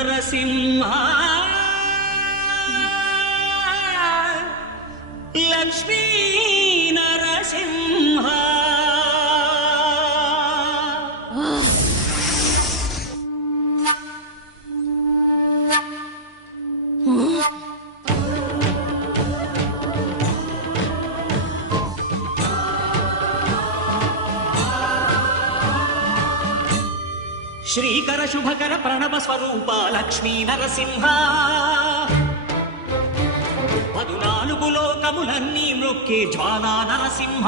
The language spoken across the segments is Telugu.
నరసింహ లక్ష్మీ నరసింహ శ్రీకర శుభకర ప్రణవ స్వరూప లక్ష్మీ నరసింహ 14 లోకములన్నీ మ్రొక్కే జ్వాలా నరసింహ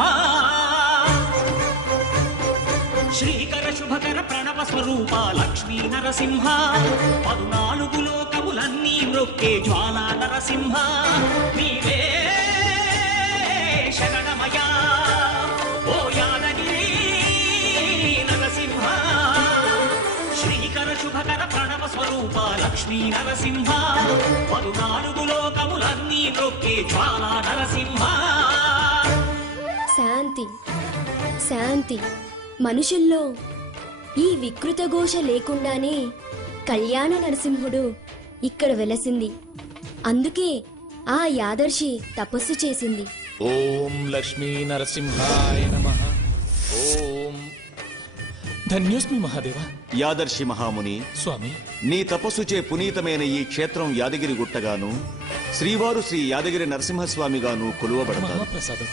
శ్రీకర శుభకర ప్రణవ స్వరూప లక్ష్మీ నరసింహ 14 లోకములన్నీ మ్రొక్కే జ్వాలా నరసింహ నీవే శరణమయా ఓ యాదగిరి నరసింహ శ్రీకర శుభకర ప్రణవ స్వరూప లక్ష్మీ నరసింహ 14 లోకములన్నీ మ్రొక్కే జ్వాలా నరసింహ శాంతి శాంతి మనుషుల్లో ఈ వికృత ఘోష లేకుండానే కళ్యాణ నరసింహుడు ఇక్కడ వెలసింది. అందుకే ఆ యాదర్శి తపస్సు చేసింది. ఓం లక్ష్మీ నరసింహాయ నమః. ఓం ధన్యోస్మి మహాదేవ. యాదర్శి మహాముని స్వామి, నీ తపస్సుచే పునీతమైన ఈ క్షేత్రం యాదగిరి గుట్టగాను శ్రీవారు శ్రీ యాదగిరి నరసింహస్వామిగాను కొలువబడతారు. మహాప్రసాదం.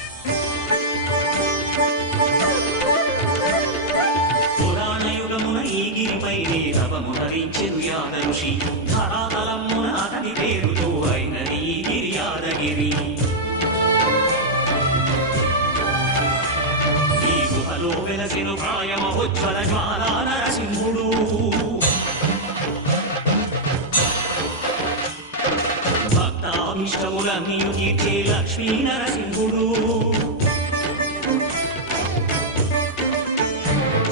పురాణయుగమున ఈ గిరిపైనే తపము ధరించెను యాదఋషి ధరాతలమున అతని పేరుతో అయినది ఈ గిరి యాదగిరి. ఈ గుహలో వెలసెను ప్రాయమహోజ్వల జ్వాలా నరసింహుడు భక్తాభిష్టములన్నీ తీర్చే లక్ష్మీ నరసింహుడు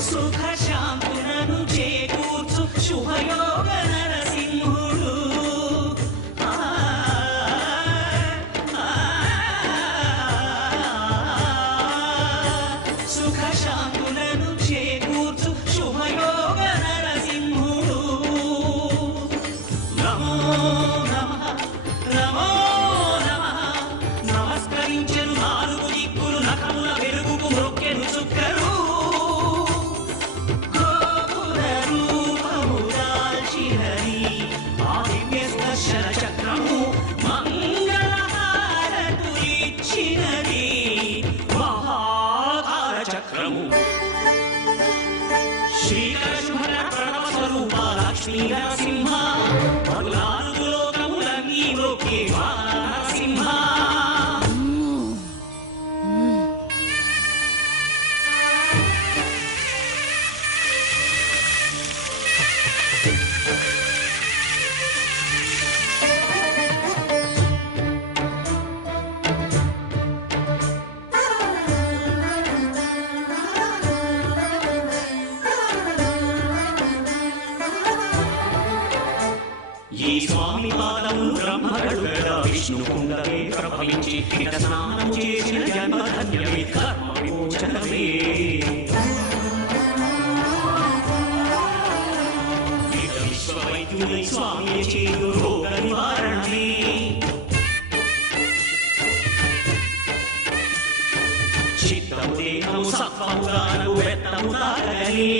సుఖ శాంతులను చేకూర్చు శుభయోగ నరసింహుడు సుఖ శాంతులను చేకూర్చు శుభయోగ నరసింహుడు నమో నమః నమో నమః నమస్కరించెను 4 దిక్కులు నఖముల వెలుగుకు మ్రొక్కెను చుక్కరు చక్రము మంగళహారతులిచ్చినది మహాకార చక్రము శ్రీకర శుభకర ప్రణవ స్వరూప లక్ష్మీ నరసింహ 14 లోకములన్నీ మ్రొక్కే జ్వాలా నరసింహ. ఈ స్వామి పాదములు బ్రహ్మగడుగడ విష్ణుకుండవే ప్రభవించి కిట స్నానము చేసిన జన్మధన్యమే కర్మ విమోచనమే. ఇక విశ్వవైద్యులై స్వామి చేయు రోగ నివారణమే. చిత్తము దేహము సత్వముగాను వెత్తము తాగలే.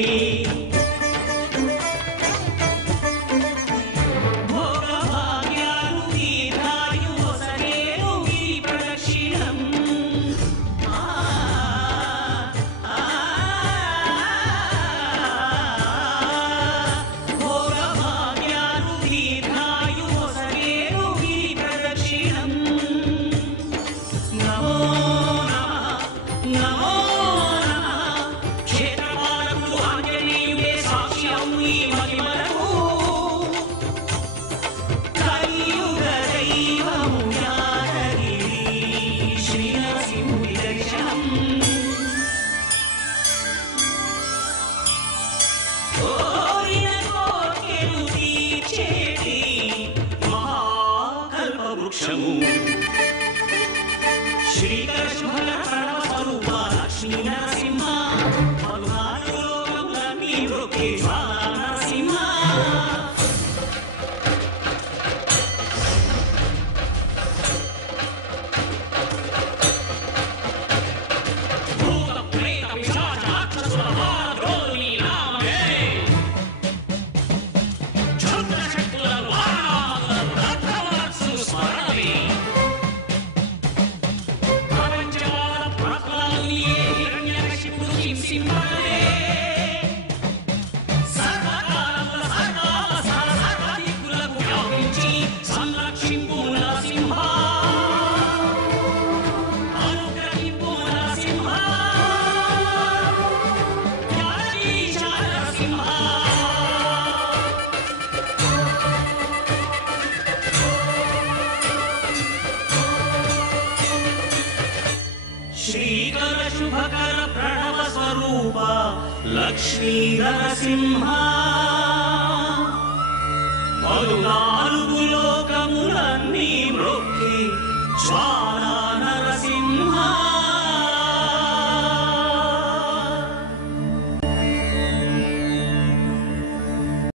శ్రీకర శుభకర ప్రణవ స్వరూప లక్ష్మీ నరసింహ 14 లోకములన్నీ మ్రొక్కే జ్వాలా నరసింహ. శ్రీకర శుభకర ప్రణవ స్వరూప లక్ష్మీ నరసింహ మధురా